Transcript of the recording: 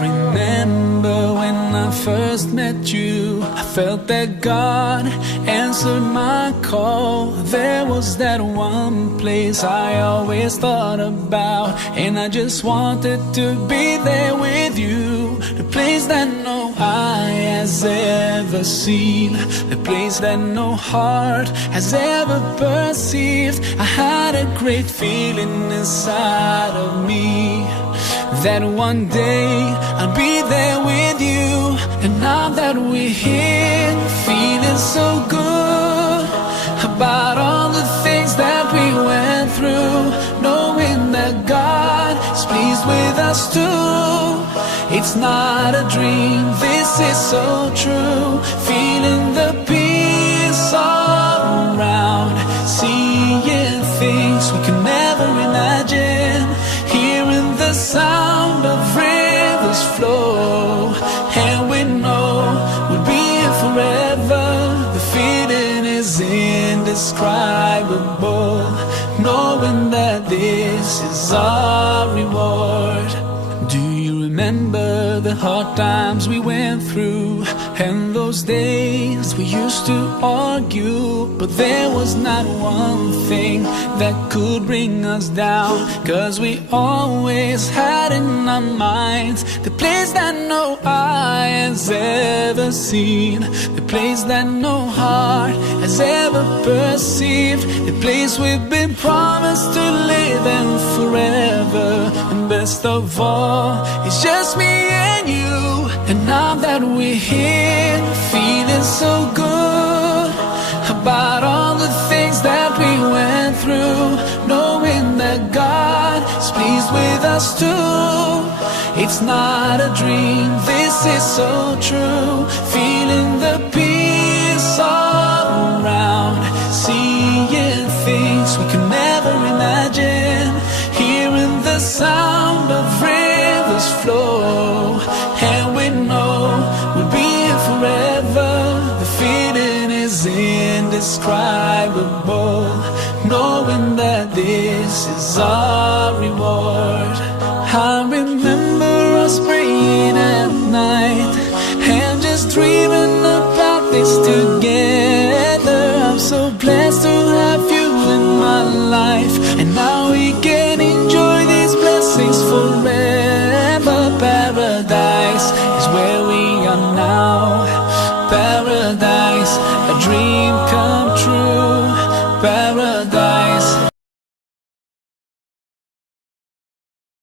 remember when I first met you, I felt that God answered my call. There was that one place I always thought about, and I just wanted to be there with you. The place that no eye has ever seen, the place that no heart has ever perceived. I had a great feeling inside of me that one day I'll be there with you. And now that we're here, feeling so good about all the things that we went through, knowing that God is pleased with us too. It's not a dream, this is so true. Feeling the peace all around, seeing things we can never imagine, hearing the sound of rivers flow, and we know we'll be here forever. The feeling is indescribable, knowing that this is our reward. Do you remember the hard times we went through, and those days we used to argue, but there was not one thing that could bring us down, 'cause we always had in our minds the place that no eye has ever seen, the place that no heart has ever perceived, the place we've been promised to live in forever. And best of all, it's just me and you. And now that we're here, feeling so good about all the things that we went through, knowing that God is pleased with us too. It's not a dream, this is so true. Feeling the peace all around, seeing things we can never imagine, hearing the sound of rivers flow, and we know we'll be here forever. The feeling is indescribable, knowing that this is our reward. I remember us praying at night and just dreaming about this together. I'm so blessed to have you in my life, and now we can enjoy these blessings forever. Paradise is where we are now. Paradise, a dream